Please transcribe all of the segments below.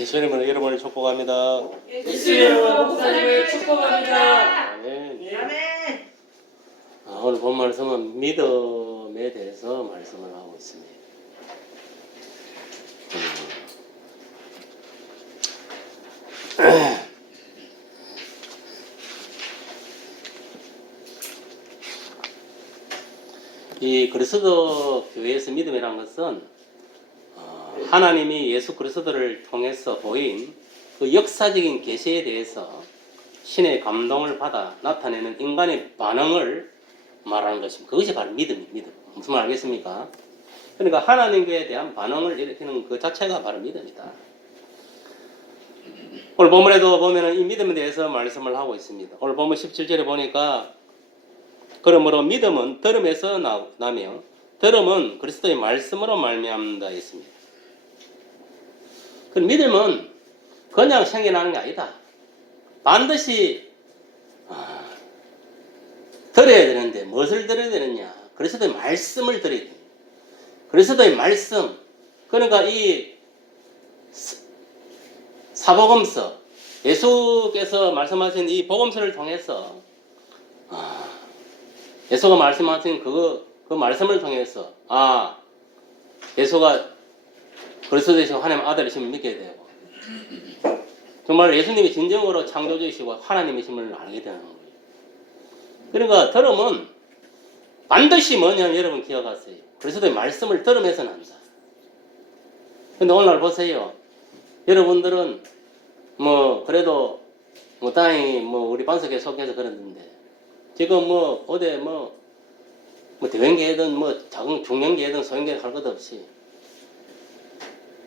예수의 이름으로 여러분을 축복합니다. 예수의 이름으로 목사님을 축복합니다. 아멘. 아멘. 오늘 본 말씀은 믿음에 대해서 말씀을 하고 있습니다. 이 그리스도 교회에서 믿음이란 것은 하나님이 예수 그리스도를 통해서 보인 그 역사적인 계시에 대해서 신의 감동을 받아 나타내는 인간의 반응을 말하는 것입니다. 그것이 바로 믿음입니다. 믿음. 무슨 말 알겠습니까? 그러니까 하나님께 대한 반응을 일으키는 그 자체가 바로 믿음이다. 오늘 본문에도 보면은 이 믿음에 대해서 말씀을 하고 있습니다. 오늘 본문 17절에 보니까 그러므로 믿음은 들음에서 나며 들음은 그리스도의 말씀으로 말미암는다 했습니다. 그 믿음은 그냥 생겨나는 게 아니다. 반드시 들어야 되는데 무엇을 들어야 되느냐? 그리스도의 말씀을 들어야 됩니다. 그리스도의 말씀, 그러니까 이 사복음서, 예수께서 말씀하신 이 복음서를 통해서 예수가 말씀하신 그 말씀을 통해서 예수가 그리스도이시고 하나님의 아들이심을 믿게 되고 정말 예수님이 진정으로 창조주이시고 하나님이심을 알게 되는 거예요. 그러니까 들음은 반드시 뭐냐면 여러분 기억하세요. 그리스도의 말씀을 들으면서 난다. 근데 오늘날 보세요. 여러분들은 그래도 다행히 우리 반석에 속해서 그랬는데 지금 어디 대형교회든 작은 중형교회든 소형교회 할 것 없이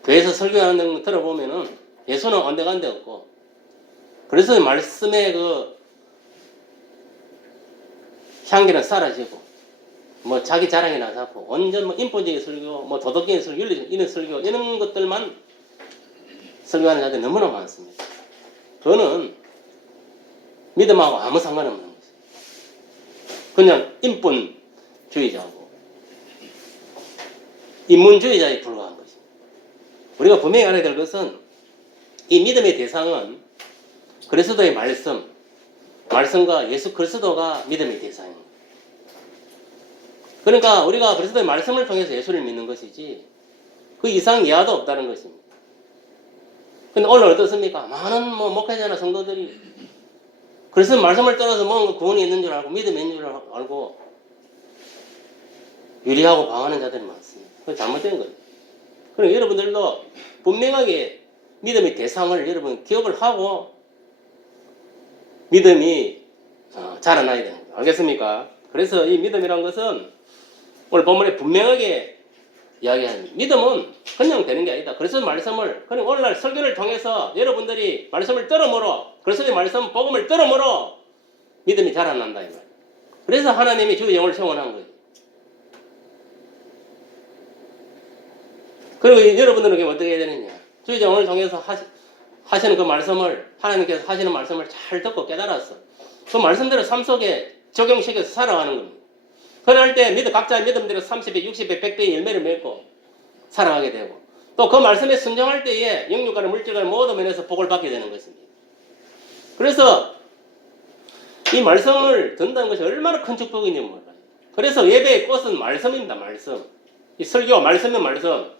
교회에서 설교하는 거 들어보면은 예수는 온데간데 없고 그래서 말씀의 그 향기는 사라지고 자기 자랑이나 자꾸 완전 인본적인 설교, 도덕적인 설교, 윤리적인 설교 이런 것들만 설교하는 자들이 너무나 많습니다. 그거는 믿음하고 아무 상관없는 거죠. 그냥 인본주의자고 인문주의자에 불과한 거죠. 우리가 분명히 알아야 될 것은 이 믿음의 대상은 그리스도의 말씀과 예수 그리스도가 믿음의 대상입니다. 그러니까 우리가 그리스도의 말씀을 통해서 예수를 믿는 것이지 그 이상 이하도 없다는 것입니다. 근데 오늘 어떻습니까? 많은 목회자나 성도들이 그리스도의 말씀을 떠나서 뭔가 구원이 있는 줄 알고 믿음이 있는 줄 알고 유리하고 방하는 자들이 많습니다. 그건 잘못된 거예요. 그러니까 여러분들도 분명하게 믿음의 대상을 여러분 기억을 하고 믿음이 자라나야 되는 거예요. 알겠습니까? 그래서 이 믿음이란 것은 오늘 본문에 분명하게 이야기합니다. 믿음은 그냥 되는 게 아니다. 그래서 말씀을 그냥 오늘날 설교를 통해서 여러분들이 말씀을 들음으로 그리스도의 말씀 복음을 들음으로 믿음이 자라난다 이 말이에요. 그래서 하나님이 주의 영을 세워놓은 거예요. 그리고 여러분들은 어떻게 해야 되느냐? 주의 영을 통해서 하시는 그 말씀을 하나님께서 하시는 말씀을 잘 듣고 깨달았어. 그 말씀대로 삶 속에 적용시켜서 살아가는 겁니다. 그럴 때 각자의 믿음대로 30배, 60배, 100배의 열매를 맺고 살아가게 되고 또 그 말씀에 순종할 때에 영육간의 물질간의 모든 면에서 복을 받게 되는 것입니다. 그래서 이 말씀을 듣는다는 것이 얼마나 큰 축복인지 몰라요. 그래서 예배의 꽃은 말씀입니다. 말씀. 이 설교가 말씀은 말씀.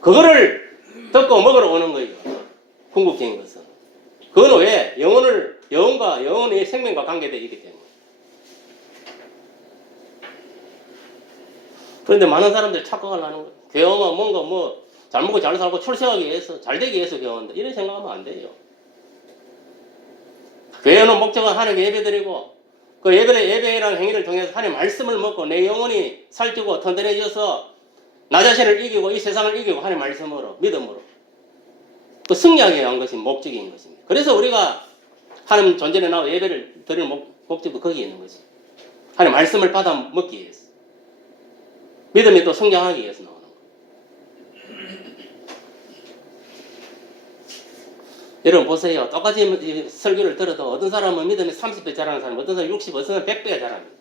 그거를 듣고 먹으러 오는 거예요. 궁극적인 것은. 그건 왜? 영혼과 영혼의 생명과 관계되어 있기 때문에. 그런데 많은 사람들이 착각을 하는 거예요. 교회 오면 뭔가 잘 먹고 잘 살고 출세하기 위해서, 잘 되기 위해서 교회 온다. 이런 생각하면 안 돼요. 교회 오는 목적은 하나님께 예배드리고, 그 예배라는 행위를 통해서 하나님의 말씀을 먹고 내 영혼이 살찌고 튼튼해져서 나 자신을 이기고 이 세상을 이기고 하나님의 말씀으로, 믿음으로. 그 승리하기 위한 것이 목적인 것입니다. 그래서 우리가 하나님 존전에 나와 예배를 드리는 목적도 거기에 있는 것입니다. 하나님의 말씀을 받아 먹기 위해서. 믿음이 또 성장하기 위해서 나오는 거예요. 여러분 보세요. 똑같이 설교를 들어도 어떤 사람은 믿음이 30배 자라는 사람, 어떤 사람은 60, 어떤 사람은 100배가 자랍니다.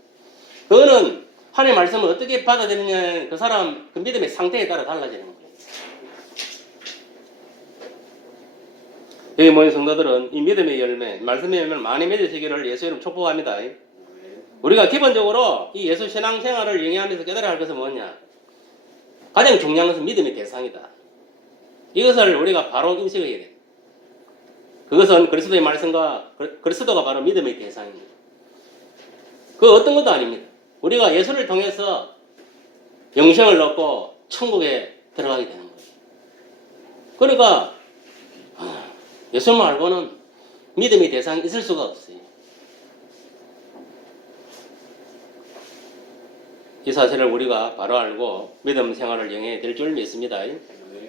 그거는 하나님의 말씀을 어떻게 받아들이냐 그 사람 그 믿음의 상태에 따라 달라지는 거예요. 여기 모인 성도들은 이 믿음의 열매, 말씀의 열매를 많이 맺으시기를 예수 이름 축복합니다. 우리가 기본적으로 이 예수 신앙 생활을 영위하면서 깨달아야 할 것은 뭐냐? 가장 중요한 것은 믿음의 대상이다. 이것을 우리가 바로 인식해야 돼. 그것은 그리스도의 말씀과 그리스도가 바로 믿음의 대상입니다. 그 어떤 것도 아닙니다. 우리가 예수를 통해서 영생을 얻고 천국에 들어가게 되는 거예요. 그러니까 예수 말고는 믿음의 대상이 있을 수가 없어요. 이 사실을 우리가 바로 알고 믿음 생활을 영해야 될 줄 믿습니다.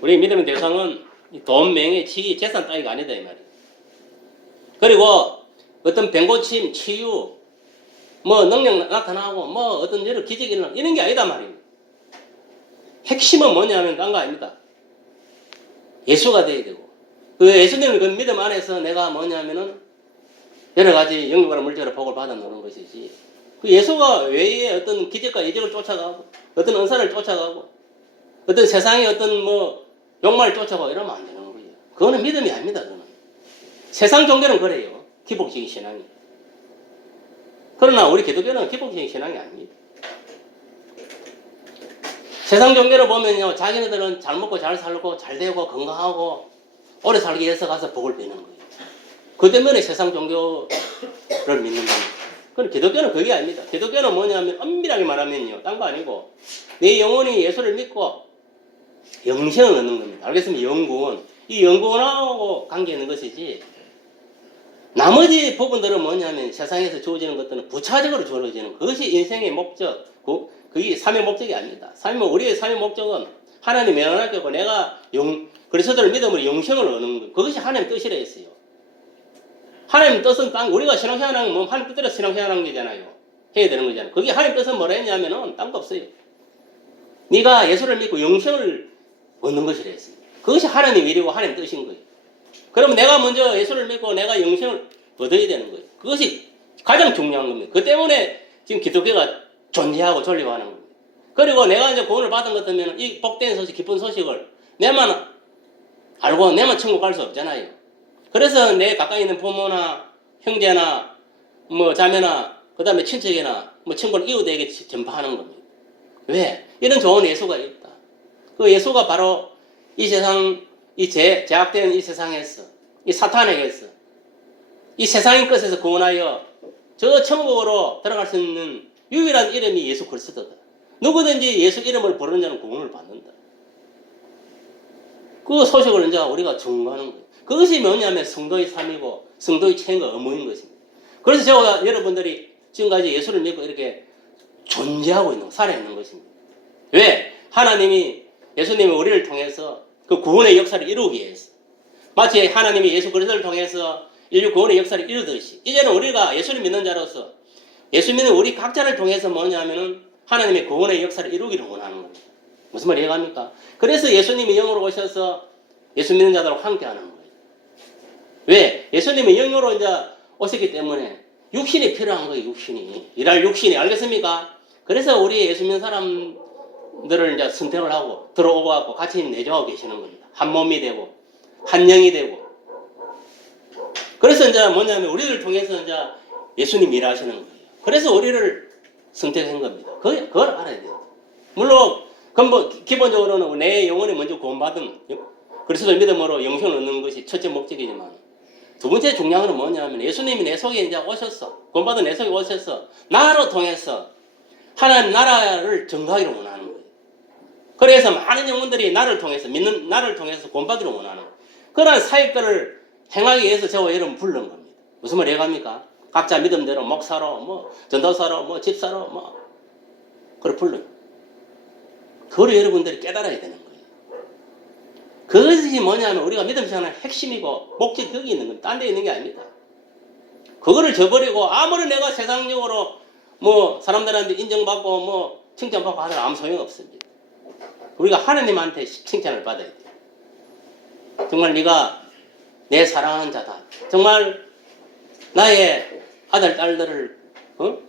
우리 믿음의 대상은 돈, 명예, 치기, 재산 따위가 아니다 이 말이에요. 그리고 어떤 병고침, 치유, 뭐 능력 나타나고 뭐 어떤 여러 기적이 일어나고 이런 게 아니다 말입니다. 핵심은 뭐냐면 딴 거 아닙니다. 예수가 돼야 되고 그 예수님의 그 믿음 안에서 내가 뭐냐면은 여러 가지 영역으로 물질로 복을 받아 놓는 것이지 그 예수가 외에 어떤 기적과 예적을 쫓아가고 어떤 은사를 쫓아가고 어떤 세상의 어떤 뭐 욕망을 쫓아가고 이러면 안 되는 거예요. 그거는 믿음이 아닙니다. 그거는 세상 종교는 그래요. 기복적인 신앙이. 그러나 우리 기독교는 기복적인 신앙이 아닙니다. 세상 종교를 보면요, 자기네들은 잘 먹고 잘 살고 잘 되고 건강하고 오래 살기 위해서 가서 복을 비는 거예요. 그 때문에 세상 종교를 믿는 겁니다. 그럼 기독교는 그게 아닙니다. 기독교는 뭐냐면 엄밀하게 말하면요, 딴 거 아니고 내 영혼이 예수를 믿고 영생을 얻는 겁니다. 알겠습니까? 영구원. 이 영구원하고 관계 있는 것이지 나머지 부분들은 뭐냐면 세상에서 주어지는 것들은 부차적으로 주어지는 그것이 인생의 목적, 그게 삶의 목적이 아닙니다. 우리의 삶의 목적은 하나님 명하게 하고 내가 그리스도를 믿음으로 영생을 얻는 것. 그것이 하나님 뜻이라 했어요. 하나님 뜻은 우리가 신앙생활하는 건 하나님 뜻대로 신앙생활하는 거잖아요. 해야 되는 거잖아요. 그게 하나님 뜻은 뭐라 했냐면은 딴 거 없어요. 네가 예수를 믿고 영생을 얻는 것이라 했습니다. 그것이 하나님 일이고 하나님 뜻인 거예요. 그럼 내가 먼저 예수를 믿고 내가 영생을 얻어야 되는 거예요. 그것이 가장 중요한 겁니다. 그 때문에 지금 기독교가 존재하고 존립하는 겁니다. 그리고 내가 이제 구원을 받은 것 같으면 이 복된 소식, 기쁜 소식을 내만 알고 내만 천국 갈 수 없잖아요. 그래서 내 가까이 있는 부모나 형제나 뭐 자매나 그 다음에 친척이나 뭐 친구를 이웃에게 전파하는 겁니다. 왜? 이런 좋은 예수가 있다. 그 예수가 바로 이 세상 이 제약된 이 세상에서 이 사탄에게서 이 세상의 것에서 구원하여 저 천국으로 들어갈 수 있는 유일한 이름이 예수 그리스도다. 누구든지 예수 이름을 부르는 자는 구원을 받는다. 그 소식을 이제 우리가 증거하는 거예요. 그것이 뭐냐면 성도의 삶이고 성도의 체험과 의무인 것입니다. 그래서 제가 여러분들이 지금까지 예수를 믿고 이렇게 존재하고 있는, 살아있는 것입니다. 왜? 하나님이 예수님이 우리를 통해서 그 구원의 역사를 이루기 위해서 마치 하나님이 예수 그리스도를 통해서 인류 구원의 역사를 이루듯이 이제는 우리가 예수를 믿는 자로서 예수 믿는 우리 각자를 통해서 뭐냐면은 하나님의 구원의 역사를 이루기를 원하는 겁니다. 무슨 말 이해갑니까? 그래서 예수님이 영으로 오셔서 예수 믿는 자들과 함께 하는 거예요. 왜? 예수님이 영으로 이제 오셨기 때문에 육신이 필요한 거예요. 육신이. 일할 육신이. 알겠습니까? 그래서 우리 예수 믿는 사람들을 이제 선택을 하고 들어오고 갖고 같이 내조하고 계시는 겁니다. 한 몸이 되고 한 영이 되고. 그래서 이제 뭐냐면 우리를 통해서 이제 예수님이 일하시는 거예요. 그래서 우리를 선택한 겁니다. 그걸 알아야 돼요. 물론 기본적으로는 내 영혼이 먼저 구원받은 그리스도 믿음으로 영생을 얻는 것이 첫째 목적이지만 두 번째 중요한 건 뭐냐면 예수님이 내 속에 이제 오셔서 구원받은 내 속에 오셔서 나로 통해서 하나님 나라를 증거하기를 원하는 거예요. 그래서 많은 영혼들이 나를 통해서 믿는 나를 통해서 구원받기를 원하는 그런 사역들을 행하기 위해서 저와 여러분 부른 겁니다. 무슨 말 이해갑니까? 각자 믿음대로 목사로 뭐 전도사로 뭐 집사로 뭐 그걸 불러요. 그걸 여러분들이 깨달아야 되는 거예요. 그것이 뭐냐면 우리가 믿음 생활의 핵심이고 목적이 거기 있는 겁니다. 딴 데 있는 게 아닙니다. 그거를 저버리고 아무리 내가 세상적으로 뭐 사람들한테 인정받고 뭐 칭찬받고 하더라도 아무 소용없습니다. 우리가 하나님한테 칭찬을 받아야 돼요. 정말 네가 내 사랑하는 자다. 정말 나의 아들, 딸들을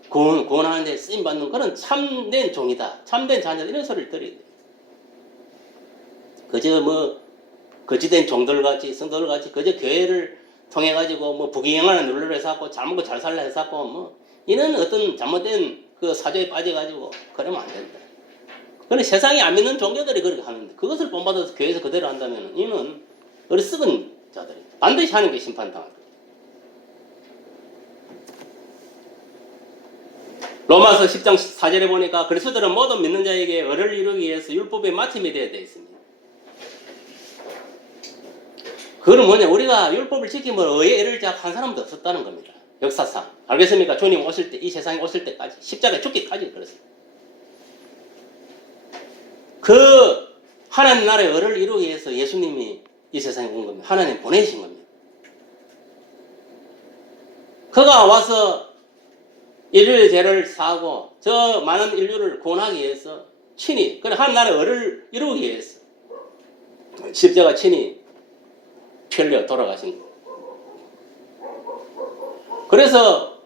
구원하는 데 쓰임받는 그런 참된 종이다. 참된 자녀다. 이런 소리를 들어야 돼요. 그저 뭐 거짓된 종들같이 성도들같이 그저 교회를 통해 가지고 뭐 부귀영화를 누리려 해서 잘 먹고 잘 살려 해서 뭐 이런 어떤 잘못된 그 사조에 빠져 가지고 그러면 안 된다. 그런데 세상에 안 믿는 종교들이 그렇게 하는데 그것을 본받아서 교회에서 그대로 한다면 이는 어리석은 자들이 반드시 하는 게 심판당한다. 로마서 10장 4절에 보니까 그리스도들은 모든 믿는 자에게 의를 이루기 위해서 율법의 마침이 되어 있습니다. 그건 뭐냐? 우리가 율법을 지키면 의의 애를 한 사람도 없었다는 겁니다. 역사상. 알겠습니까? 주님 오실 때, 이 세상에 오실 때까지, 십자가에 죽기까지 그렇습니다. 그 하나님 나라의 의를 이루기 위해서 예수님이 이 세상에 온 겁니다. 하나님 보내신 겁니다. 그가 와서 인류의 죄를 사하고 저 많은 인류를 구원하기 위해서 친히, 그래 하나님 나라의 의를 이루기 위해서 십자가 친히 피 흘려 돌아가신 거. 그래서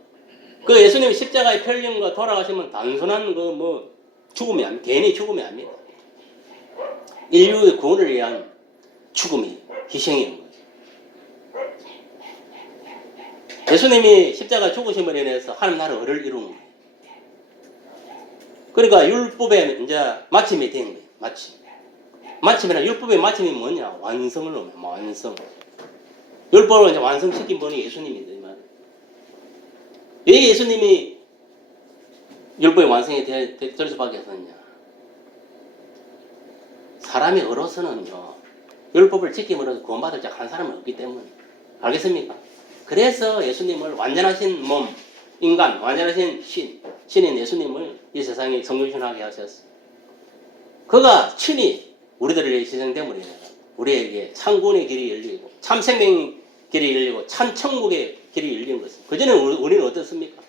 그 예수님이 십자가에 피 흘린 거 돌아가시면 단순한 그 뭐 죽음이 아닙니다. 괜히 죽음이 아닙니다. 인류의 구원을 위한 죽음이 희생인 거죠. 예수님이 십자가 죽으심으로 인해서 하나님 나라의 의를 이루는 거예요. 그러니까 율법의 이제 마침이 된 거예요. 마침. 마침이란 율법의 마침이 뭐냐? 완성을 놓으면 완성. 율법을 이제 완성시킨 분이 예수님이지만 왜 예수님이 율법의 완성이 될 수밖에 없었냐? 사람이 어로서는요 율법을 지킴으로써 구원받을 자 한 사람은 없기 때문에 알겠습니까? 그래서 예수님을 완전하신 몸, 인간, 완전하신 신인 예수님을 이 세상에 성육신하게 하셨어요. 그가 친히 우리들을 위해 희생됨으로 인해 우리에게 창군의 길이 열리고 참생명의 길이 열리고 참천국의 길이 열린 것입니다. 그전에 우리는 어떻습니까?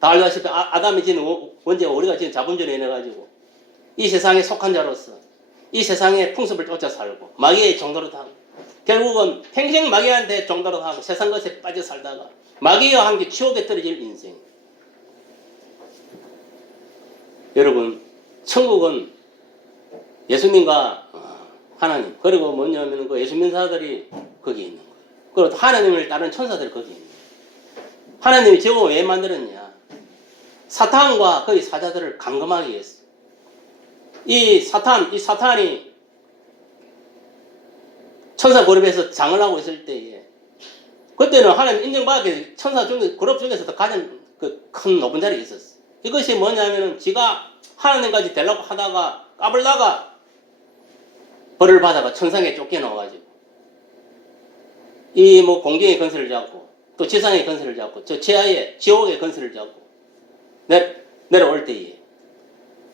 다 알다시피 아담이 지은 원죄와 우리가 지은 자본주의로 인해 가지고 이 세상에 속한 자로서 이 세상의 풍습을 쫓아 살고 마귀의 종도로 하고 결국은 평생 마귀한테 종도로 하고 세상 것에 빠져 살다가 마귀와 함께 지옥에 떨어질 인생. 여러분 천국은 예수님과 하나님 그리고 뭐냐면 그 예수 민사들이 거기 있는 거예요. 그리고 하나님을 따르는 천사들이 거기 있는 거예요. 하나님이 지옥을 왜 만들었냐? 사탄과 그의 사자들을 감금하기 위해서. 이 사탄이 천사 그룹에서 장을 하고 있을 때에 그때는 하나님 인정받게 천사 중에 그룹 중에서도 가장 그 큰 높은 자리에 있었어. 이것이 뭐냐면은 지가 하나님까지 되려고 하다가 까불다가 벌을 받아가 천상에 쫓겨나와가지고 이 뭐 공중의 건설을 잡고 또 지상의 건설을 잡고 저 지하에 지옥의 건설을 잡고 내려올 때에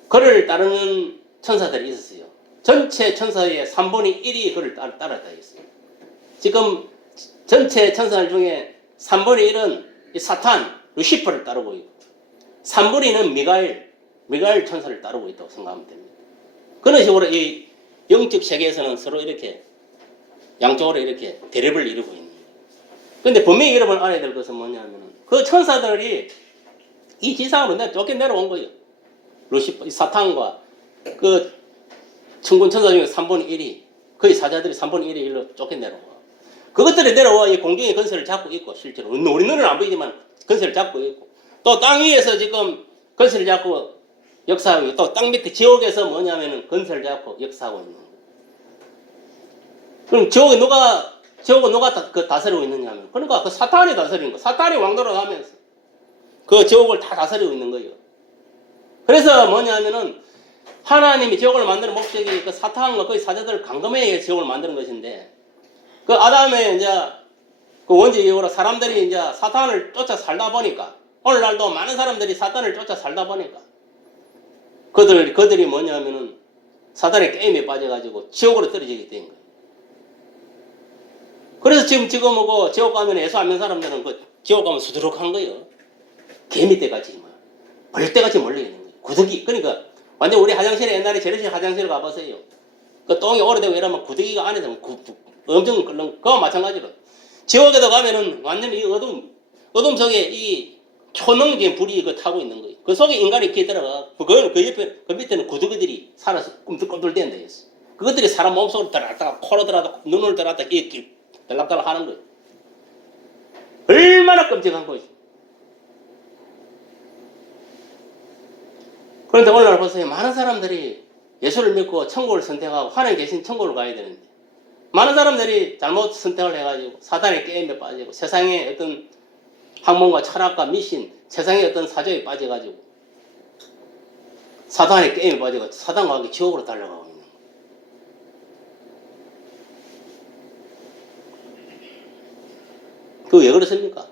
그를 따르는 천사들이 있었어요. 전체 천사의 3분의 1이 그를 따랐다 했어요. 지금 전체 천사들 중에 3분의 1은 이 사탄, 루시퍼를 따르고 있고 3분의 2는 미가엘 천사를 따르고 있다고 생각하면 됩니다. 그런 식으로 이 영적 세계에서는 서로 이렇게 양쪽으로 이렇게 대립을 이루고 있는 거예요. 그런데 분명히 여러분 알아야 될 것은 뭐냐면 그 천사들이 이 지상으로 쫓겨 내려온 거예요. 루시퍼, 사탄과 그 천군 천사 중에 3분의 1이 거의 사자들이 3분의 1이 일로 쫓겨 내려와. 그것들이 내려와 이 공중의 건설을 잡고 있고 실제로 우리 눈은 안 보이지만 건설을 잡고 있고 또 땅 위에서 지금 건설을 잡고 역사하고 있고 또 땅 밑에 지옥에서 뭐냐면은 건설을 잡고 역사하고 있는 거예요. 그럼 지옥은 누가 다스리고 있느냐면 그러니까 그 사탄이 다스리는 거예요. 사탄이 왕노릇 하면서 그 지옥을 다 다스리고 있는 거예요. 그래서 뭐냐면은 하나님이 지옥을 만드는 목적이 그 사탄과 그 사자들을 감금해 지옥을 만드는 것인데 그 아담의 이제 그 원죄 이후로 사람들이 이제 사탄을 쫓아 살다 보니까 오늘날도 많은 사람들이 사탄을 쫓아 살다 보니까 그들이 뭐냐면은 사탄의 게임에 빠져가지고 지옥으로 떨어지게 된 거예요. 그래서 지금 뭐고 지옥 가면 예수 안 믿는 사람들은 그 지옥 가면 수두룩한 거예요. 개미떼같이 벌떼같이 몰려있는 거예요. 구더기. 그러니까 완전 우리 화장실에 옛날에 재래식 화장실을 가보세요. 그 똥이 오래되고 이러면 구더기가 안에서 엄청 끓는 그와 마찬가지로 지옥에도 가면은 완전 이 어둠 속에 이 초능진 불이 그 타고 있는 거예요. 그 속에 인간이 이렇게 들어가 그 밑에는 구더기들이 살아서 꿈틀꿈틀 댄다 했어. 그것들이 사람 몸속으로 들어갔다가 코로 들어갔다가 눈을 들어갔다가 이렇게 들락달락 하는 거예요. 얼마나 끔찍한 거지. 그런데 오늘날 보세요. 많은 사람들이 예수를 믿고 천국을 선택하고 하나님 계신 천국을 가야 되는데 많은 사람들이 잘못 선택을 해가지고 사단의 게임에 빠지고 세상의 어떤 학문과 철학과 미신, 세상의 어떤 사조에 빠져가지고 사단의 게임에 빠져가지고 사단과 함께 지옥으로 달려가고 있는 거예요. 그 왜 그렇습니까?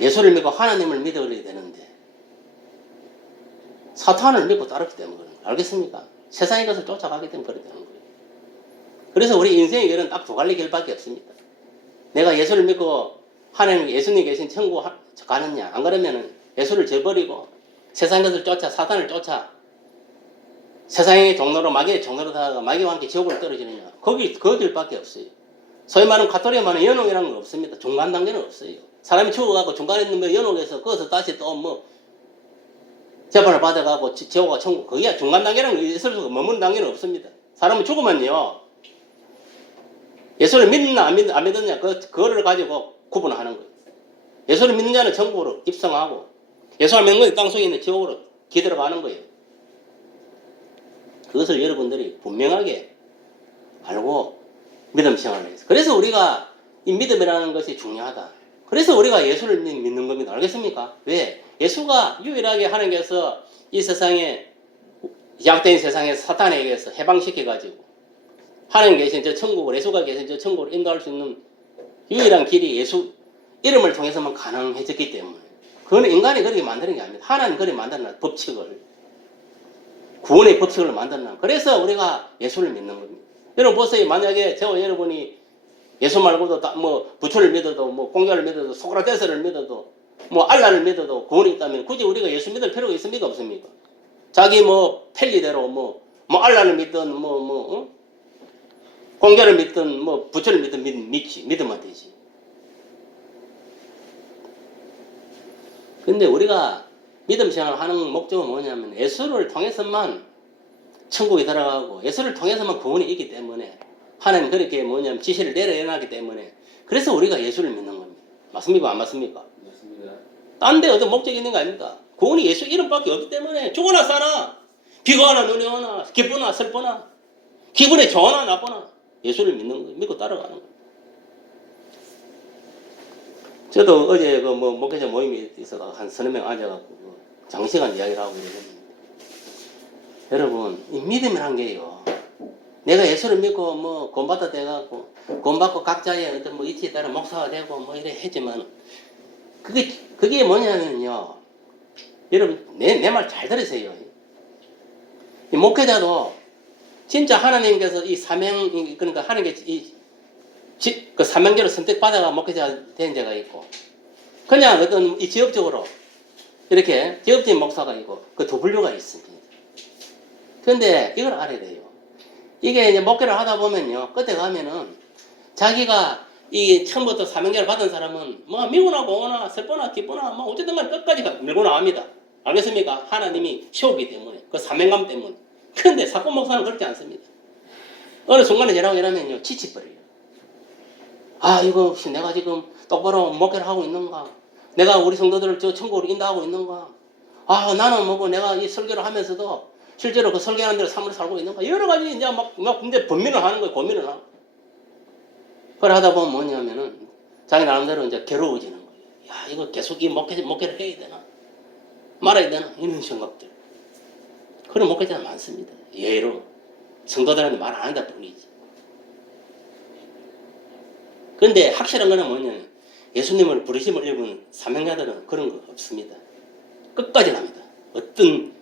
예수를 믿고 하나님을 믿어야 되는데 사탄을 믿고 따르기 때문에 그런 거예요. 알겠습니까? 세상의 것을 쫓아가기 때문에 그렇게 되는 거예요. 그래서 우리 인생의 길은 딱 두 갈래 길밖에 없습니다. 내가 예수를 믿고 하나님, 예수님 계신 천국 가느냐, 안 그러면은 예수를 저버리고 세상의 것을 쫓아, 사탄을 쫓아 세상의 종로로, 마귀의 종로로 다가 마귀와 함께 지옥으로 떨어지느냐, 거기 그 길밖에 없어요. 소위 말하는 가톨릭에 말하는 연옥이라는 건 없습니다. 중간 단계는 없어요. 사람이 죽어가고 중간에 있는 연옥에서 거기서 다시 또 뭐 재판을 받아가고 지옥과 천국, 거기야 중간 단계라는 거 있을 수가 머무는 단계는 없습니다. 사람은 죽으면요 예수를 믿느냐 안 믿느냐 그거를 가지고 구분하는 거예요. 예수를 믿는 자는 천국으로 입성하고 예수를 믿는 것이 땅속에 있는 지옥으로 기들어가는 거예요. 그것을 여러분들이 분명하게 알고 믿음 생활을 해서 그래서 우리가 이 믿음이라는 것이 중요하다. 그래서 우리가 예수를 믿는 겁니다. 알겠습니까? 왜? 예수가 유일하게 하나님께서 이 세상에 약된 세상에서 사탄에 의해서 해방시켜가지고 하나님 계신 저 천국을, 예수가 계신 저 천국을 인도할 수 있는 유일한 길이 예수 이름을 통해서만 가능해졌기 때문에 그건 인간이 그렇게 만드는 게 아닙니다. 하나님 그렇게 만드는 법칙을, 구원의 법칙을 만드는. 그래서 우리가 예수를 믿는 겁니다. 여러분 보세요. 만약에 저와 여러분이 예수 말고도 뭐 부처를 믿어도 뭐 공자를 믿어도 소크라테스를 믿어도 뭐 알라를 믿어도 구원이 있다면 굳이 우리가 예수 믿을 필요가 있습니까 없습니까? 자기 뭐 편리대로 뭐 알라를 믿든 공자를 믿든 뭐 부처를 믿든 믿으면 되지. 근데 우리가 믿음 생활을 하는 목적은 뭐냐면 예수를 통해서만 천국에 들어가고 예수를 통해서만 구원이 있기 때문에 하나님 그렇게 뭐냐면 지시를 내려놨기 때문에 그래서 우리가 예수를 믿는 겁니다. 맞습니까? 안 맞습니까? 맞습니다. 딴 데 어떤 목적이 있는 거 아닙니까? 구원이 예수 이름밖에 없기 때문에 죽거나 사나 비가 오나 눈이 오나 기쁘나 슬프나 기분이 좋으나 나쁘나 예수를 믿는 거예요. 믿고 따라가는 거예요. 저도 어제 그 뭐 목회자 모임이 있어서 한 서너 명 앉아갖고 장시간 이야기를 하고 이러는데 여러분 이 믿음이란 게요. 내가 예수를 믿고 뭐 구원받아 돼갖고 구원받고 각자의 어떤 뭐 이치에 따라 목사가 되고 뭐 이래 했지만 그게 뭐냐면요. 여러분 내 말 잘 들으세요. 이 목회자도 진짜 하나님께서 이 사명 그러니까 하나님께서 그 사명제로 선택받아가 목회자가 된 자가 있고 그냥 어떤 이 지역적으로 이렇게 지역적인 목사가 있고 그 두 분류가 있습니다. 그런데 이걸 알아야 돼요. 이게 이제 목회를 하다 보면요. 끝에 가면은 자기가 이 처음부터 사명제를 받은 사람은 뭐 미우나 공허나 슬퍼나 기쁘나 뭐 어쨌든 간에 끝까지 밀고 나갑니다. 알겠습니까? 하나님이 세우기 때문에 그 사명감 때문에. 그런데 사건 목사는 그렇지 않습니다. 어느 순간에 지나고 이러면요. 지치버려요. 아 이거 혹시 내가 지금 똑바로 목회를 하고 있는가? 내가 우리 성도들을 저 천국으로 인도하고 있는가? 아 나는 뭐고 내가 이 설교를 하면서도 실제로 그 설교하는 대로 삶을 살고 있는가? 여러 가지 이제 막 근데 번민을 하는 거예요. 고민을 하고. 그걸 하다 보면 뭐냐면은 자기 나름대로 이제 괴로워지는 거예요. 야 이거 계속 이 목회를 해야 되나? 말아야 되나? 이런 생각들. 그런 목회자는 많습니다. 예로 성도들한테 말 안 한다 뿐이지. 그런데 확실한 거는 뭐냐면 예수님을 부르심을 입은 사명자들은 그런 거 없습니다. 끝까지 갑니다. 어떤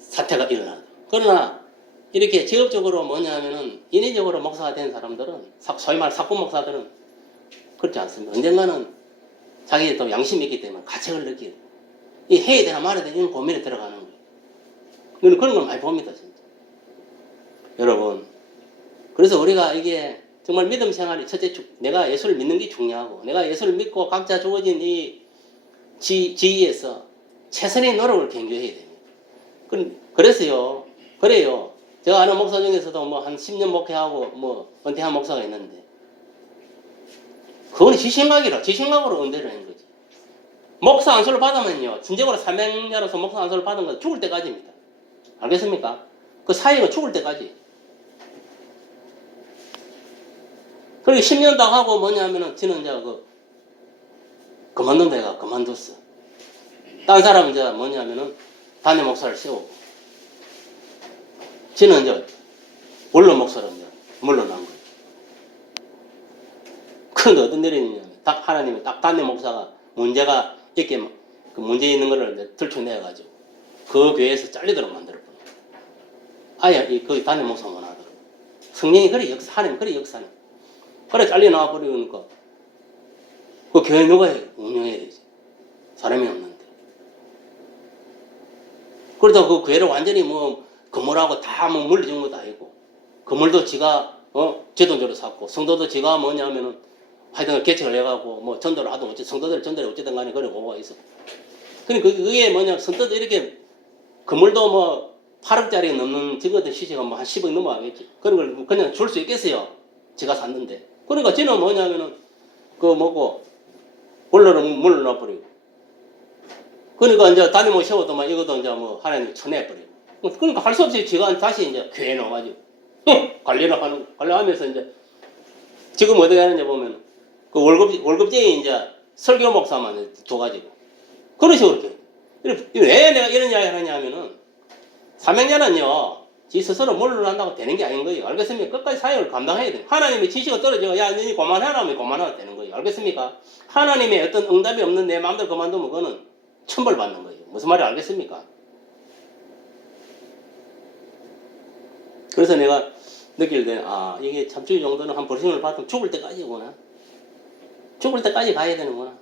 사태가 일어나도. 그러나 이렇게 직업적으로 뭐냐면은 인위적으로 목사가 된 사람들은 소위 말 사건 목사들은 그렇지 않습니다. 언젠가는 자기 또 양심이 있기 때문에 가책을 느끼고 이 해야 되나 말아야 되나 이런 고민에 들어가는 거예요. 그런 걸 많이 봅니다. 진짜. 여러분 그래서 우리가 이게 정말 믿음 생활이 첫째 내가 예수를 믿는 게 중요하고 내가 예수를 믿고 각자 주어진 이 지위에서 최선의 노력을 경주해야 됩니다. 그래서요. 그래요. 제가 아는 목사 중에서도 뭐 한 10년 목회하고 뭐 은퇴한 목사가 있는데 그거는 지생각으로 은퇴를 한 거지. 목사 안수를 받으면요, 진정으로 사명자로서 목사 안수를 받은 건 죽을 때까지입니다. 알겠습니까? 그 사역은 죽을 때까지. 그리고 10년 딱 하고 뭐냐면은 저는 이제 그만둔 데가 그만뒀어. 딴 사람은 이제 뭐냐면은 담임 목사를 세우고 저는 이제 원로 목사로 이제 물러난 거예요. 그런데 어떤 일이 있냐면 하나님이 딱 담임 목사가 문제가 이렇게 그 문제 있는 거를 이제 들춰내가지고 그 교회에서 잘리도록 만들었거든요. 아예 그 담임 목사 못 하더라고. 성령이 그래 하나님 그래 역사는. 그래 잘려 나와 버리니까 그 교회 누가 운영해야 되지? 사람이 없는데. 그러다 그 교회를 완전히 뭐 건물하고 다 뭐 물려준 것도 아니고 건물도 지가 제 돈으로 샀고 성도도 지가 뭐냐면은 하여튼 개척을 해가고 뭐 전도를 하든 어쨌든 성도들 전도를 어쨌든 간에 그런 오가 있어. 그러니까 그게 뭐냐 성도들 이렇게 건물도 뭐 8억짜리 넘는 지거든 시세가 뭐 한 10억 넘어가겠지. 그런 걸 그냥 줄 수 있겠어요. 제가 샀는데. 그러니까 저는 뭐냐면은 그 뭐고 원로를 물러놔버리고. 그러니까 이제 담임을 세워도만 이것도 이제 뭐 하나님 쳐내버리고. 그러니까 할 수 없이 제가 다시 이제 교회에 넣어가지고 관리하면서 이제 지금 어떻게 하는지 보면 그 월급쟁이 이제 설교 목사만 줘가지고 그런 식으로 이렇게. 왜 내가 이런 이야기 하느냐 하면은 사명자는요 지 스스로 물러난다고 되는 게 아닌 거예요. 알겠습니까? 끝까지 사역을 감당해야 돼요. 하나님의 지시가 떨어져 야 너희 그만해라 하면 그만해도 되는 거예요. 알겠습니까? 하나님의 어떤 응답이 없는 내 마음대로 그만두면 그거는 천벌 받는 거예요. 무슨 말인지 알겠습니까? 그래서 내가 느낄 때는 이게 참주의 정도는 한 버신을 받으면 죽을 때까지구나. 죽을 때까지 가야 되는구나.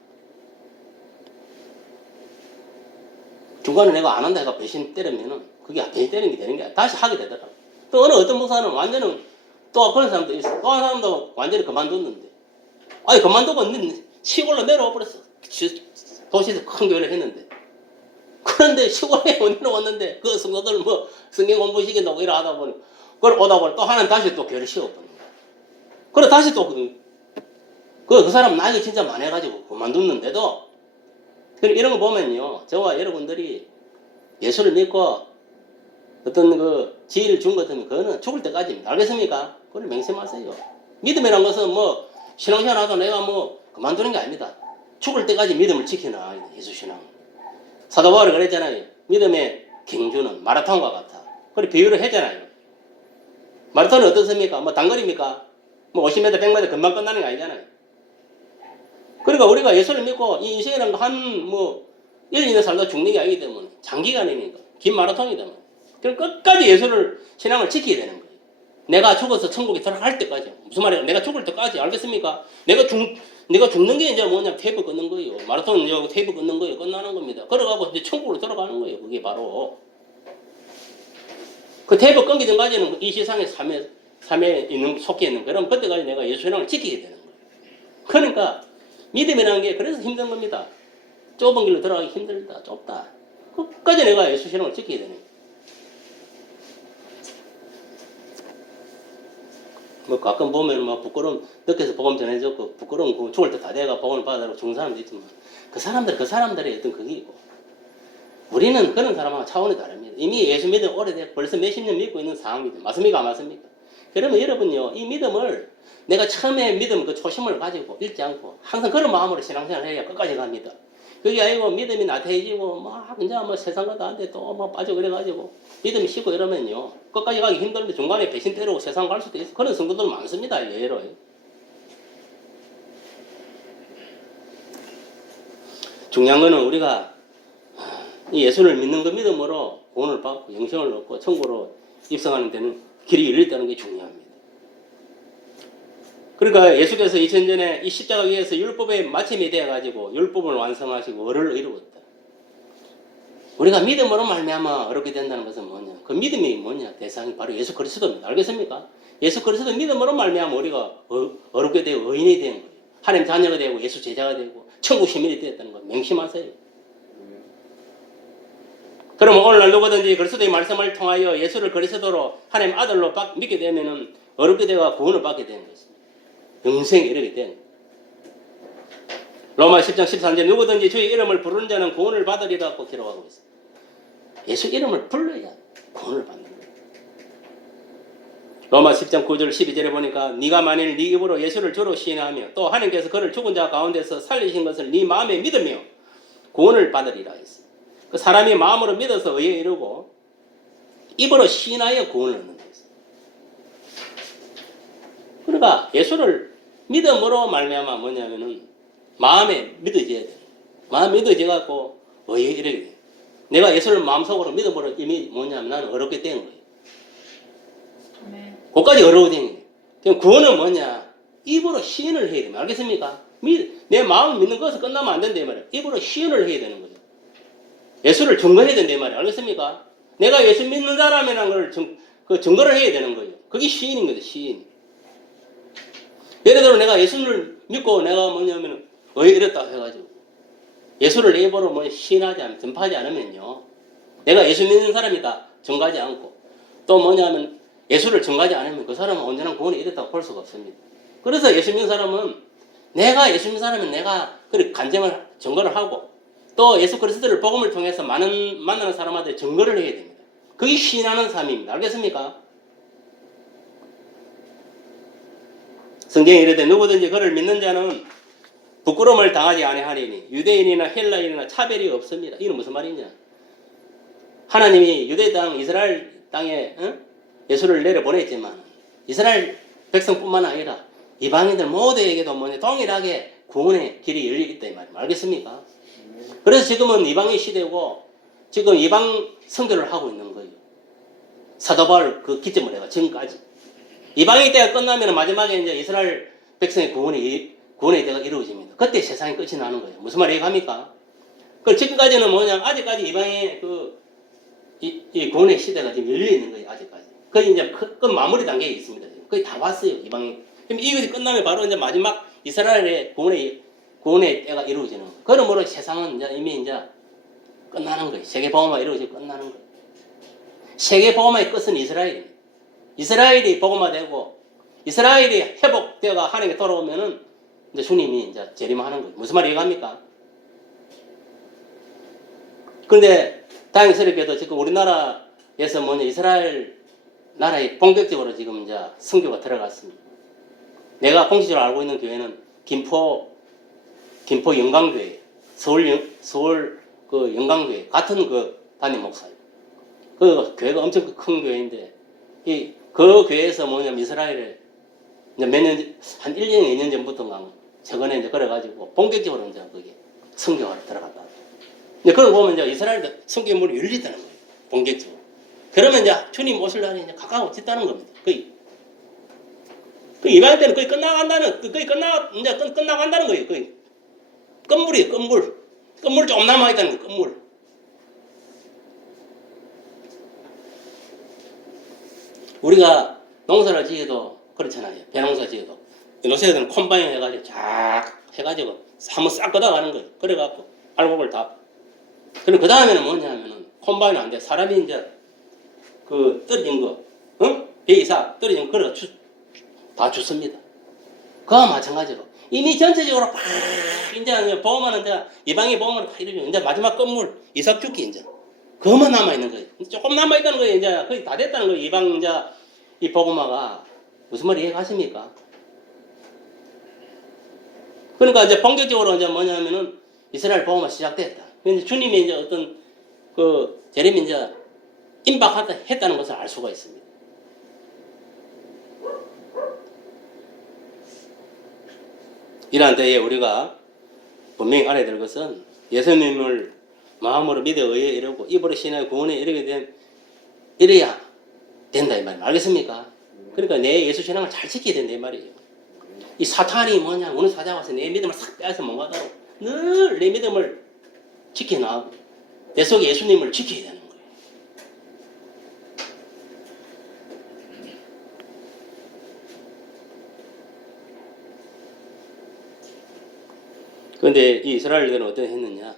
중간에 내가 안 한다 해가 배신 때리면은 그게 배신 때리는 게 되는 게 아니라 다시 하게 되더라고. 또 어떤 목사는 완전히 또 그런 사람도 있어. 또 한 사람도 완전히 그만뒀는데 아니 그만두고 시골로 내려와 버렸어. 도시에서 큰 교회를 했는데 그런데 시골에 내려왔는데 그 성도들 뭐 성경 공부 시킨다고 이러 하다 보니 그걸 오다 보니 또 하나는 다시 또 교회를 세워버린 거야. 그래 다시 또 그 사람 나이가 진짜 많아가지고 그만뒀는데도 이런 거 보면요 저와 여러분들이 예수를 믿고 어떤 그 지혜를 준 것 같으면 그거는 죽을 때까지입니다. 알겠습니까? 그걸 맹세하세요. 믿음이란 것은 뭐 신앙생활 하다 내가 뭐 그만두는 게 아닙니다. 죽을 때까지 믿음을 지켜놔야 돼. 예수 신앙. 사도 바울이 그랬잖아요. 믿음의 경주는 마라톤과 같아. 그래 비유를 했잖아요. 마라톤은 어떻습니까? 뭐 단거리입니까? 뭐 50m, 100m 금방 끝나는 게 아니잖아요. 그러니까 우리가 예수를 믿고 이 인생이라는 거 뭐 1, 2년 살다 죽는 게 아니기 때문에 장기간이니까 긴 마라톤이다. 그럼 끝까지 예수를 신앙을 지켜야 되는 거예요. 내가 죽어서 천국에 들어갈 때까지. 무슨 말이야? 내가 죽을 때까지. 알겠습니까? 내가 죽는 게 이제 뭐냐? 테이프 끊는 거예요. 마라톤 이제 테이프 끊는 거예요. 끝나는 겁니다. 그래가고 이제 천국으로 들어가는 거예요. 그게 바로. 그 테이프 끊기 전까지는 이 세상에 삶에 있는, 속해 있는 그럼 그때까지 내가 예수 신앙을 지키게 되는 거예요. 그러니까 믿음이라는 게 그래서 힘든 겁니다. 좁은 길로 들어가기 힘들다. 좁다. 끝까지 내가 예수 신앙을 지키게 되는 거예요. 뭐 가끔 보면 막 부끄러움 늦게서 복음 전해줬고 부끄러움 죽을 때 다 돼가 복음을 받아라고 죽는 사람도 있지만 그 사람들의 어떤 그게 있고 우리는 그런 사람하고 차원이 다릅니다. 이미 예수 믿음 오래됐고 벌써 몇십 년 믿고 있는 상황입니다. 맞습니까? 안 맞습니까? 그러면 여러분요 이 믿음을 내가 처음에 믿음 그 초심을 가지고 잃지 않고 항상 그런 마음으로 신앙생활을 해야 끝까지 갑니다. 그게 아니고 믿음이 나태해지고 막 이제 뭐 세상 것도 안 돼 또 뭐 빠져 그래가지고 믿음이 식고 이러면요 끝까지 가기 힘든데 중간에 배신 때리고 세상 갈 수도 있어. 그런 성도들 많습니다. 예로. 중요한 거는 우리가 이 예수를 믿는 그 믿음으로 구원을 받고 영생을 얻고 천국으로 입성하는 데는 길이 열렸다는 게 중요합니다. 그러니까 예수께서 2000전에 이 십자가 위에서 율법의 마침이 되어가지고 율법을 완성하시고 의를 이루었다. 우리가 믿음으로 말미암아 어렵게 된다는 것은 뭐냐? 그 믿음이 뭐냐? 대상이 바로 예수 그리스도입니다. 알겠습니까? 예수 그리스도 믿음으로 말미암아 우리가 어렵게 되고 의인이 된 거예요. 하나님 자녀가 되고 예수 제자가 되고 천국 시민이 되었다는 거 명심하세요. 그러면 오늘날 누구든지 그리스도의 말씀을 통하여 예수를 그리스도로 하나님 아들로 믿게 되면은 어렵게 되어 구원을 받게 되는 것입니다. 영생에 이르게 되는 거예요. 로마 10장 13절 누구든지 주의 이름을 부르는 자는 구원을 받으리라고 기록하고 있습니다. 예수 이름을 불러야 구원을 받는 거예요. 로마 10장 9절 12절에 보니까 네가 만일 네 입으로 예수를 주로 시인하며 또 하나님께서 그를 죽은 자 가운데서 살리신 것을 네 마음에 믿으며 구원을 받으리라 했습니다. 그 사람이 마음으로 믿어서 의에 이르고 입으로 시인하여 구원을 얻는 것입니다. 그러니까 예수를 믿음으로 말미암아 뭐냐면은 마음에 믿어져야 돼요. 마음에 믿어져갖고 의에 이르게 돼요. 내가 예수를 마음속으로 믿음으로 이미 뭐냐면 나는 어렵게 된 거예요. 그것까지 어려워진 거예요. 그럼 구원은 뭐냐? 입으로 시인을 해야 됩니다. 알겠습니까? 내 마음을 믿는 것은 끝나면 안 된다 이 말이에요. 입으로 시인을 해야 되는 거죠. 예수를 증거해야 된다 이 말이에요. 알겠습니까? 내가 예수 믿는 사람이라는 걸 증거를 해야 되는 거예요. 그게 시인인 거죠. 시인. 예를 들어 내가 예수를 믿고 내가 뭐냐면 이랬다 해가지고 예수를 내 입으로 뭐 시인하지 않으면 전파하지 않으면요. 내가 예수 믿는 사람이다 증거하지 않고 또 뭐냐면 예수를 증거하지 않으면 그 사람은 언제나 구원에 이랬다고 볼 수가 없습니다. 그래서 예수 믿는 사람은 내가 예수 믿는 사람은 내가 그렇게 간증을 증거를 하고 또 예수 그리스도를 복음을 통해서 만나는 사람한테 증거를 해야 됩니다. 그게 시인하는 삶입니다. 알겠습니까? 성경에 이르되 누구든지 그를 믿는 자는 부끄러움을 당하지 아니하리니 유대인이나 헬라인이나 차별이 없습니다. 이는 무슨 말이냐? 하나님이 유대 땅 이스라엘 땅에 예수를 내려보냈지만 이스라엘 백성뿐만 아니라 이방인들 모두에게도 동일하게 구원의 길이 열려 있다 이 말입니다. 알겠습니까? 그래서 지금은 이방인 시대고 지금 이방 선교를 하고 있는 거예요. 사도 바울 그 기점을 해가 지금까지 이방인 때가 끝나면 마지막에 이제 이스라엘 백성의 구원의 때가 이루어집니다. 그때 세상이 끝이 나는 거예요. 무슨 말 얘기합니까? 그 지금까지는 뭐냐 아직까지 이방의 이 구원의 시대가 지금 열려 있는 거예요. 아직까지. 거의 이제 그 마무리 단계에 있습니다. 거의 다 왔어요. 이방이. 그럼 이것이 끝나면 바로 이제 마지막 이스라엘의 구원의 때가 이루어지는 거예요. 그러므로 세상은 이제 이미 이제 끝나는 거예요. 세계복음화 이루어지고 끝나는 거예요. 세계복음화의 끝은 이스라엘입니다. 이스라엘이 복음화되고 이스라엘이 회복되어가 하나님께 돌아오면은 이제 주님이 이제 재림하는 거예요. 무슨 말 이해합니까? 그런데 다행스럽게도 지금 우리나라에서 이스라엘 나라에 본격적으로 지금 이제 선교가 들어갔습니다. 내가 공식적으로 알고 있는 교회는 김포 영광교회, 서울 그 영광교회 같은 그 담임 목사예요. 그 교회가 엄청 큰 교회인데 그 교회에서 이스라엘에 이제 한 1년, 2년 전부터인가 최근에 이제 그래가지고 본격적으로 이제 거기 선교하러 들어갔다. 근데 그걸 보면 이제 이스라엘도 선교의 문이 열리다는 거예요. 본격적으로. 그러면 이제 주님 오실 날이 이제 가까워졌다는 겁니다. 거의. 그 이방인 때는 거의 끝나간다는 거예요. 거의. 끝물이에요, 끝물. 끝물 조금 남아있다는 거예요, 끝물. 우리가 농사를 지어도 그렇잖아요. 배농사 지어도. 요새는 콤바인 해가지고 쫙 해가지고 한번 싹 걷어가는 거예요. 그래갖고 알곡을 다. 그럼 그 다음에는 뭐냐면은 콤바인은 안 돼. 사람이 이제 그 떨어진 거, 배이사 떨어진 거 다 줬습니다. 그와 마찬가지로 이미 전체적으로 팍 이제 보험하는 이제 이방이 보험을 다 이루죠. 이제 마지막 건물 이삭 죽기 이제 그것만 남아 있는 거예요. 조금 남아 있다는 거예요. 이제 거의 다 됐다는 거예요. 이방 이제 이 복음화가 무슨 말이 이해가십니까? 그러니까 이제 본격적으로 이제 뭐냐면은 이스라엘 복음화 시작됐다. 근데 주님이 이제 어떤 그 재림이 이제 임박했다는 것을 알 수가 있습니다. 이러한 때에 우리가 분명히 알아야 될 것은 예수님을 마음으로 믿어 의에 이르고 입으로 신하여 구원에 이래야 된다 이 말이에요. 알겠습니까? 그러니까 내 예수 신앙을 잘 지켜야 된다 이 말이에요. 이 사탄이 뭐냐 어느 사자가 와서 내 믿음을 싹 빼앗아 뭔가도록 늘 내 믿음을 지켜놔 내 속에 예수님을 지켜야 되는 거예요. 그런데 이 이스라엘들은 어떻게 했느냐?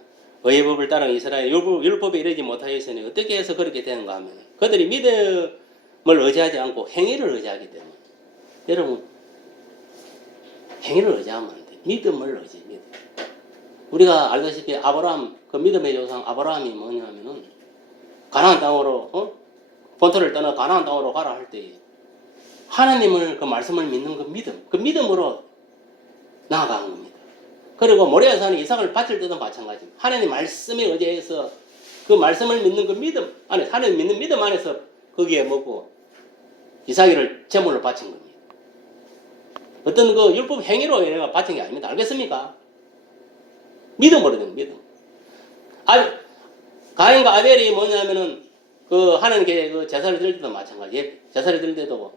의회법을 따른 이스라엘 율법에 이르지 못하였으니 어떻게 해서 그렇게 되는가 하면 그들이 믿음을 의지하지 않고 행위를 의지하기 때문에 여러분 행위를 의지하면 안 돼. 믿음을 의지. 믿음. 우리가 알다시피 아브라함 그 믿음의 조상 아브라함이 뭐냐면은 가나안 땅으로 본토를 떠나 가나안 땅으로 가라 할 때 하나님을 그 말씀을 믿는 그 믿음으로 나아간 겁니다. 그리고 모리아 산에 이삭을 바칠 때도 마찬가지입니다. 하나님 말씀에 의지해서 그 말씀을 믿는 그 믿음 안에 하나님 믿는 믿음 안에서 거기에 먹고 이삭을 제물로 바친 겁니다. 어떤 그 율법 행위로 내가 바친 게 아닙니다. 알겠습니까? 믿음으로 된 믿음. 가인과 아벨이 뭐냐면은 그 하나님께 그 제사를 드릴 때도 마찬가지. 제사를 드릴 때도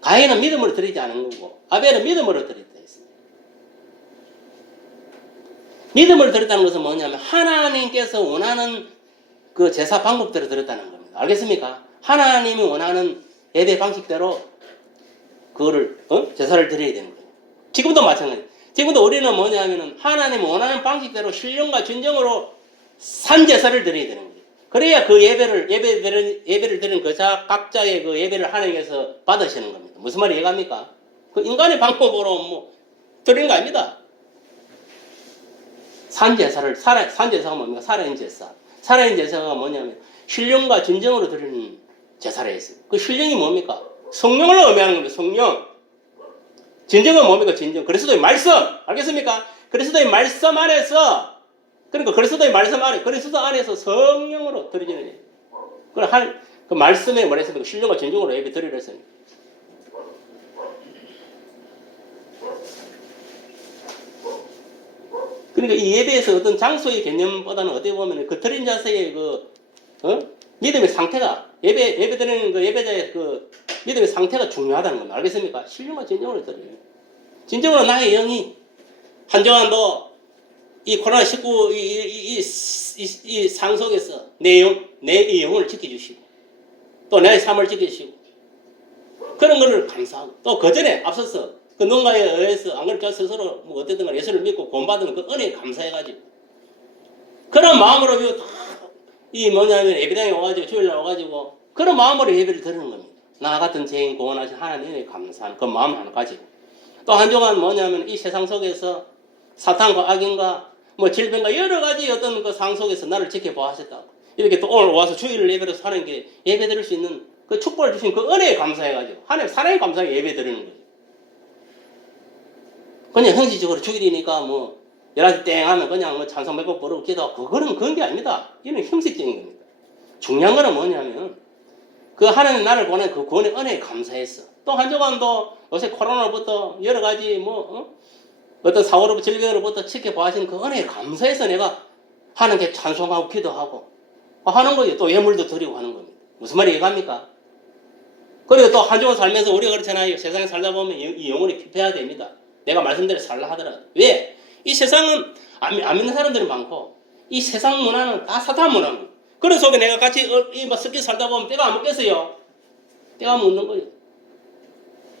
가인은 믿음으로 드리지 않은 거고 아벨은 믿음으로 드렸다 했습니다. 믿음을 드렸다는 것은 뭐냐면 하나님께서 원하는 그 제사 방법대로 드렸다는 겁니다. 알겠습니까? 하나님이 원하는 예배 방식대로 그거를 제사를 드려야 되는 거예요. 지금도 마찬가지. 지금도 우리는 뭐냐면은 하나님 원하는 방식대로 신령과 진정으로 산 제사를 드려야 되는 거예요. 그래야 그 예배를 드리는 그 각자의 그 예배를 하나님께서 받으시는 겁니다. 무슨 말이 이해갑니까? 그 인간의 방법으로 뭐 드리는 거 아닙니다. 산 제사가 뭡니까? 살아있는 제사. 살아있는 제사가 뭐냐면 신령과 진정으로 드리는 제사라 했어요. 그 신령이 뭡니까? 성령을 의미하는 겁니다. 성령. 진정은 뭡니까? 진정. 그리스도의 말씀. 알겠습니까? 그리스도의 말씀 안에서 그러니까 그리스도 안에서 성령으로 드려지는 예배. 그 말씀에 뭐라 했습니까? 신령과 진정으로 예배 드리려 했습니다. 그러니까 이 예배에서 어떤 장소의 개념보다는 어떻게 보면 그 드린 자세의 믿음의 상태가 예배 드리는 그 예배자의 그 믿음의 상태가 중요하다는 겁니다. 알겠습니까? 신령과 진정으로 드려요. 진정으로 나의 영이 한정환도 이 코로나19 이 상속에서 내 영혼을 지켜주시고 또 나의 삶을 지켜주시고 그런 거를 감사하고 또 그 전에 앞서서 그 누군가에 의해서 안 그래도 스스로 뭐 어쨌든 간에 예수를 믿고 구원받은 그 은혜에 감사해가지고 그런 마음으로 이 뭐냐면 예배당에 와가지고 주일날 와가지고 그런 마음으로 예배를 드리는 겁니다. 나 같은 죄인 구원하신 하나님에 감사하는 그 마음 하나 가지고 또 한동안 뭐냐면 이 세상 속에서 사탄과 악인과 뭐 질병과 여러 가지 어떤 그 상 속에서 나를 지켜보아 하셨다고 이렇게 또 오늘 와서 주일을 예배로 하나님께 예배 드릴 수 있는 그 축복을 주신 그 은혜에 감사해가지고 하나님 사랑에 감사하게 예배 드리는 거예요. 그냥 형식적으로 주일이니까 뭐 11시 땡 하면 그냥 뭐 찬송 몇 곡 부르고 기도하고 그런 게 아닙니다. 이는 형식적인 겁니다. 중요한 거는 뭐냐면 그 하나님 나를 보낸 그 구원의 은혜에 감사했어. 또 한조간도 요새 코로나부터 여러 가지 어떤 사고로부터 질병으로부터 지켜보시는 그 은혜에 감사해서 내가 하나님께 찬송하고 기도하고 하는 거예요. 또 예물도 드리고 하는 겁니다. 무슨 말이 이해갑니까? 그리고 또 한조간 살면서 우리가 그렇잖아요. 세상에 살다 보면 이 영혼이 피폐해야 됩니다. 내가 말씀대로 살라 하더라도. 왜? 이 세상은 안 믿는 사람들이 많고 이 세상 문화는 다 사탄 문화입니다. 그런 속에 내가 같이 섞여 살다 보면 때가 안 먹겠어요. 때가 묻는 거예요.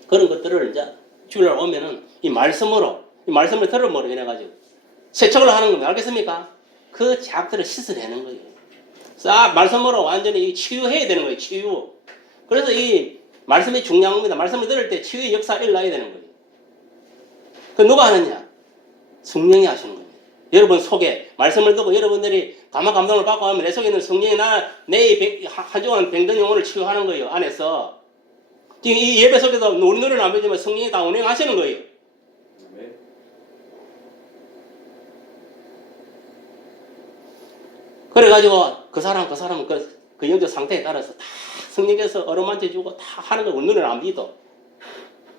그런 것들을 이제 주일날 오면은 이 말씀을 들어버려 이래가지고 세척을 하는 겁니다. 알겠습니까? 그 작들을 씻어내는 거예요. 싹 말씀으로 완전히 치유해야 되는 거예요. 치유. 그래서 이 말씀이 중요한 겁니다. 말씀을 들을 때 치유의 역사가 일어나야 되는 거예요. 그 누가 하느냐? 성령이 하시는 겁니다. 여러분 속에 말씀을 듣고 여러분들이 감동을 받고 하면 내 속에 있는 성령이 내 한동안 병든 영혼을 치유하는 거예요. 안에서. 지금 이 예배 속에서 우리 노래는 안 보지만 성령이 다 운행하시는 거예요. 그래가지고 그 사람 그 영적 상태에 따라서 다 성령께서 어루만져주고 다 하는 거 우리 눈에는 안 믿어.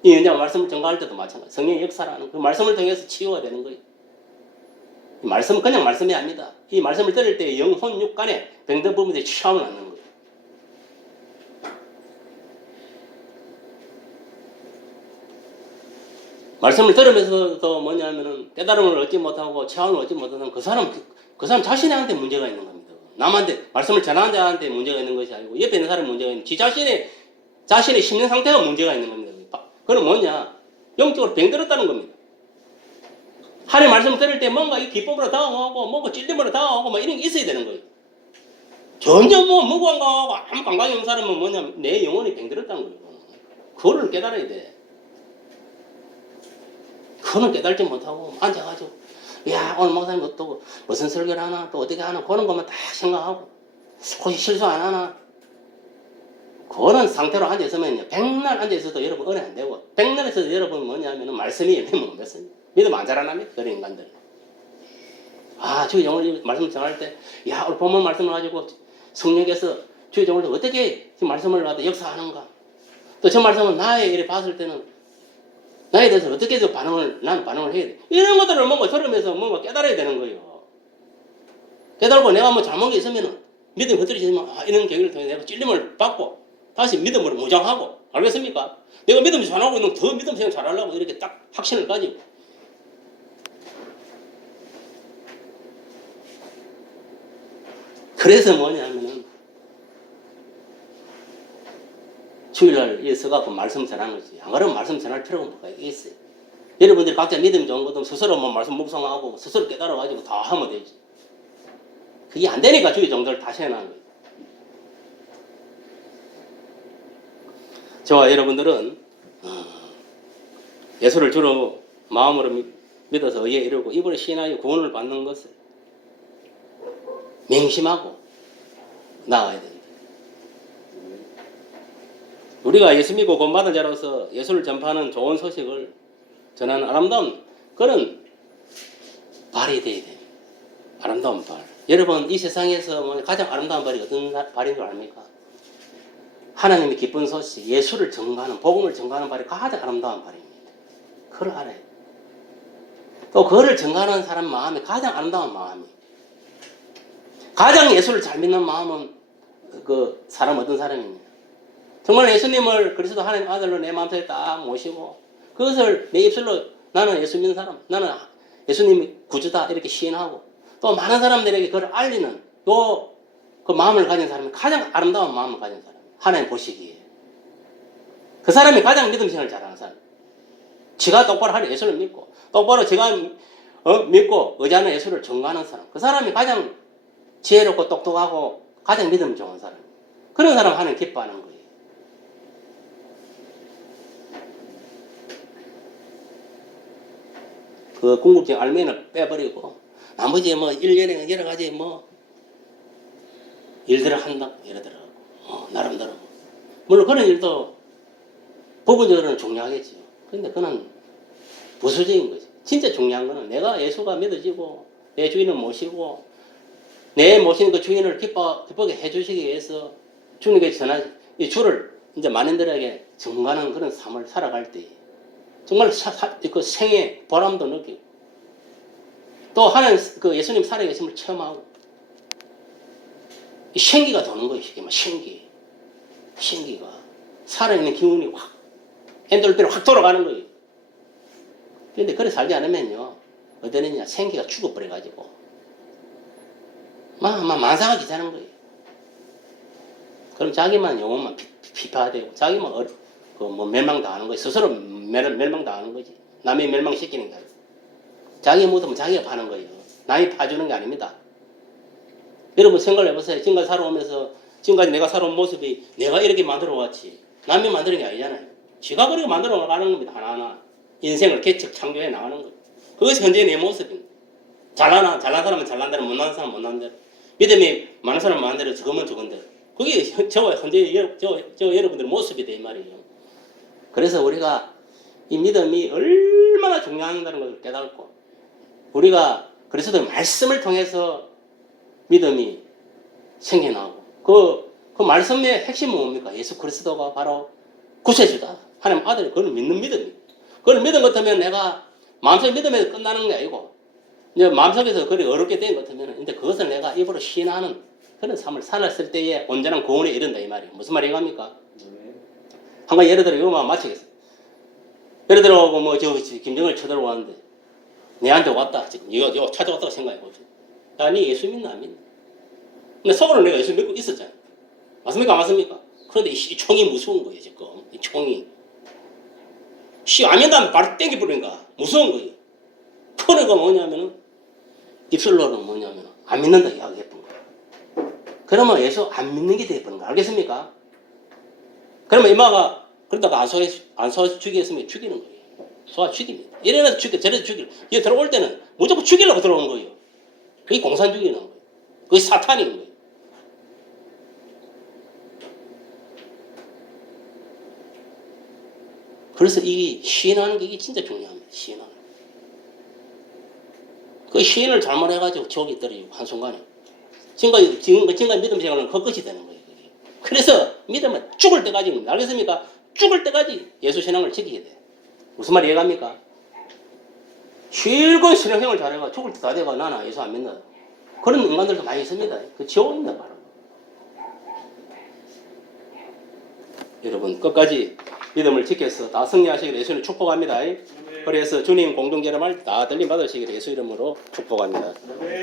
이 연장 말씀을 전가할 때도 마찬가지. 성령의 역사라는 그 말씀을 통해서 치유가 되는 거예요. 이 말씀은 그냥 말씀이 아닙니다. 이 말씀을 들을 때 영혼 육간에 병든 부분들이 치유함을 얻는 거예요. 말씀을 들으면서도 뭐냐면은 깨달음을 얻지 못하고 체험을 얻지 못하는 그 사람 자신한테 문제가 있는 겁니다. 남한테 말씀을 전하는 자한테 문제가 있는 것이 아니고 옆에 있는 사람이 문제가 있는 지 자신의 심령 상태가 문제가 있는 겁니다. 그건 뭐냐? 영적으로 병들었다는 겁니다. 하나님 말씀을 들을 때 뭔가 이 기쁨으로 다가오고 뭔가 찔림으로 다가오고 뭐 이런 게 있어야 되는 거예요. 전혀 뭐 무관광하고 아무 관광이 없는 사람은 뭐냐면 내 영혼이 병들었다는 거예요. 그거를 깨달아야 돼. 그거는 깨달지 못하고 앉아가지고 야 오늘 목사님 또 무슨 설교를 하나 또 어떻게 하나 그런 것만 다 생각하고 혹시 실수 안 하나 그런 상태로 앉아있으면요 백날 앉아있어도 여러분 은혜 안 되고 백날에서 여러분 뭐냐면 말씀이 못 맺습니다. 믿음 안 자라납니다. 그런 인간들. 주의 오늘 말씀 전할 때 야 오늘 본문 말씀을 가지고 성령께서 주의 오늘 어떻게 지금 말씀을 가지고 역사하는가 또 저 말씀을 나의 일에 봤을 때는 나에 대해서 어떻게 나는 반응을 해야 돼. 이런 것들을 뭔가 들으면서 뭔가 깨달아야 되는 거예요. 깨달고 내가 뭐 잘못한 게 있으면은 믿음이 흐트러지면 이런 계기를 통해 내가 찔림을 받고 다시 믿음으로 무장하고 알겠습니까? 내가 믿음이 잘하고 있는 더 믿음 생활 잘하려고 이렇게 딱 확신을 가지고 그래서 뭐냐면은 주일날 서갖고 말씀 전하는 거지. 안 그러면 말씀 전할 필요가 뭐가 있어요. 여러분들이 각자 믿음 좋은 것도 스스로 뭐 말씀 묵상하고 스스로 깨달아가지고 다 하면 되지. 그게 안 되니까 주의 종들을 다시 해놓은 거예요. 저와 여러분들은 예수를 주로 마음으로 믿어서 의에 이르고 입으로 시인하여 구원을 받는 것을 맹심하고 나아가야 됩니다. 우리가 예수 믿고 구원받은 자로서 예수를 전파하는 좋은 소식을 전하는 아름다운 그런 발이 되어야 됩니다. 아름다운 발. 여러분 이 세상에서 가장 아름다운 발이 어떤 발인 줄 압니까? 하나님의 기쁜 소식, 예수를 전가하는 복음을 전가하는 발이 가장 아름다운 발입니다. 그걸 알아야 돼요. 또 그거를 전가하는 사람 마음이 가장 아름다운 마음이. 가장 예수를 잘 믿는 마음은 그 사람 어떤 사람입니까? 정말 예수님을 그리스도 하나님 아들로 내 마음속에 딱 모시고 그것을 내 입술로 나는 예수 믿는 사람, 나는 예수님이 구주다 이렇게 시인하고 또 많은 사람들에게 그걸 알리는 또 그 마음을 가진 사람이 가장 아름다운 마음을 가진 사람. 하나님 보시기에 그 사람이 가장 믿음 생활을 잘하는 사람. 지가 똑바로 하는 예수를 믿고 똑바로 제가 믿고 의지하는 예수를 전가하는 사람. 그 사람이 가장 지혜롭고 똑똑하고 가장 믿음 좋은 사람. 그런 사람 하나님 기뻐하는 거예요. 그 궁극적 알맹이를 빼버리고 나머지 뭐 일년에 여러 가지 뭐 일들을 한다 예를 들어 나름대로 물론 그런 일도 부분적으로는 중요하겠죠. 그런데 그건 부수적인 거지. 진짜 중요한 거는 내가 예수가 믿어지고 내 주인을 모시고 내 모시는 그 주인을 기쁘게 해주시기 위해서 주님께 전한 이 주를 이제 만인들에게 전가하는 그런 삶을 살아갈 때 정말 그 생의 보람도 느끼고 또 하나님 그 예수님 살아계심을 체험하고 이 생기가 도는 거예요. 이게 막 생기가 살아있는 기운이 확 엔돌핀이 확 돌아가는 거예요. 그런데 그래 살지 않으면요 어디느냐 생기가 죽어버려가지고 막 만사가 기자는 거예요. 그럼 자기만 영혼만 피파되고 자기만 뭐 멸망당하는 거예요. 스스로 멸망당하는 거지. 남이 멸망시키는 거예요. 자기 묻으면 자기가 파는 거예요. 남이 파주는 게 아닙니다. 여러분 생각을 해보세요. 지금까지 살아오면서 지금까지 내가 살아온 모습이 내가 이렇게 만들어 왔지 남이 만드는 게 아니잖아요. 지가 그렇게 만들어 나가는 겁니다. 하나하나 인생을 개척 창조해 나가는 거예요. 그것이 현재 내 모습입니다. 잘난 사람은 잘난 대로 못난 사람은 못난 대로 믿음이 많은 사람은 많은 대로 적으면 적은 대로 그게 저와 현재 저 여러분들의 모습이다 이 말이에요. 그래서 우리가 이 믿음이 얼마나 중요하다는 것을 깨닫고 우리가 그리스도의 말씀을 통해서 믿음이 생겨나고 그 말씀의 핵심은 뭡니까? 예수 그리스도가 바로 구세주다. 하나님 아들이 그걸 믿는 믿음이에요. 그걸 믿은 것 같으면 내가 마음속에 믿음에서 끝나는 게 아니고 이제 마음속에서 그리 어렵게 된 것 같으면 근데 그것을 내가 입으로 시인하는 그런 삶을 살았을 때에 온전한 구원에 이른다 이 말이에요. 무슨 말이 이겁니까? 한 가지 예를 들어 이거만 마치겠습니다. 예를 들어 뭐 저 김정을 쳐들어왔는데 내한테 왔다 지금 이거 찾아왔다고 생각해 보세요. 야, 니 예수 믿나 안 믿나? 근데 속으로 내가 예수 믿고 있었잖아. 맞습니까? 안 맞습니까? 그런데 이 총이 무서운 거예요 지금. 이 총이 안 믿다면 바로 땡겨버리는 거야. 무서운 거예요. 토르가 뭐냐면은 입술로는 뭐냐면 안 믿는다 이야기했던 거예요. 그러면 예수 안 믿는 게 되어버린 거예요. 알겠습니까? 그러면 이마가 그러다가 안 소화 죽이겠으면 죽이는 거예요. 소화 죽입니다. 이래서 죽여 저래서 죽이려. 얘 들어올 때는 무조건 죽이려고 들어오는 거예요. 그게 공산 죽이는 거예요. 그게 사탄인 거예요. 그래서 이 시인하는 게 이게 진짜 중요합니다. 시인하는 거. 그 시인을 잘못해가지고 지옥에 떨어지고 한순간에 지금까지 믿음 생활은 헛것이 되는 거예요. 그게. 그래서 믿음은 죽을 때까지 알겠습니까? 죽을 때까지 예수 신앙을 지키게 돼. 무슨 말 이해갑니까? 실컷 신앙생활 잘해가 죽을 때 다 돼가 나나 예수 안 믿는다. 그런 인간들도 많이 있습니다. 그 지옥입니다 바로. 여러분 끝까지 믿음을 지켜서 다 승리하시기를 예수님 축복합니다. 그래서 주님 공동체를 다 들림 받으시기를 예수 이름으로 축복합니다.